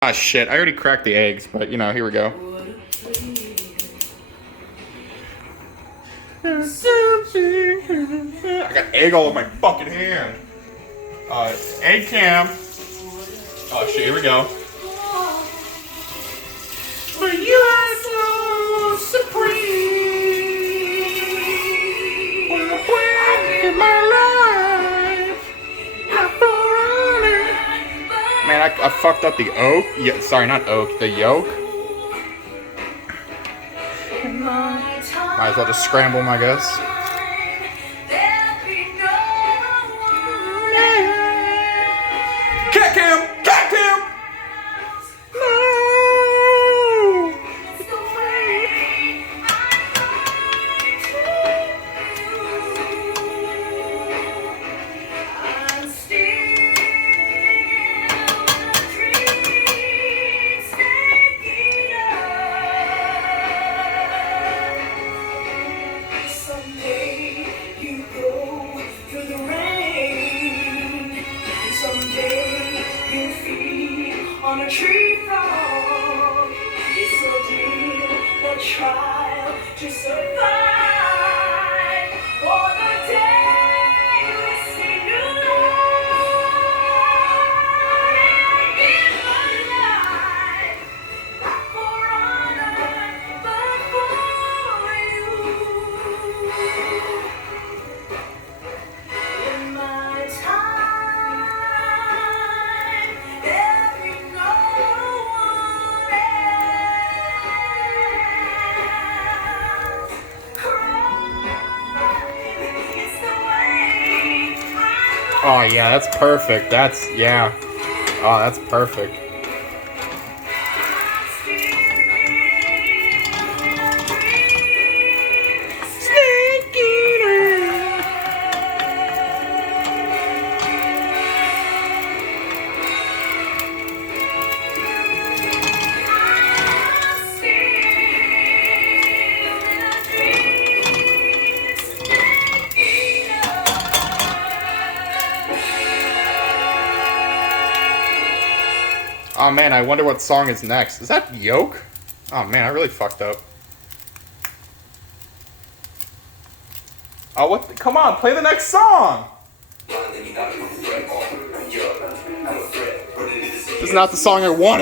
Ah, shit. I already cracked the eggs, but, you know, here we go. I got egg all over my fucking hand. Egg cam. Oh, shit. Here we go. But you are so supreme. In my life. Man, I fucked up the oak. Yeah, sorry, not oak. The yolk. Might as well just scramble them, I guess. Cat cam! Cat cam! On a tree frog, it's so deep, the trial to survive. For the day we see new life in my life, not for honor, but for you. In my time, there be no one else. Crying, it's the way Oh, yeah, that's perfect. That's, yeah. Oh, that's perfect. Snake eater. Oh man, I wonder what song is next. Is that Yoke? Oh man, I really fucked up. Oh, what? Come on, play the next song! This is not the song I wanted.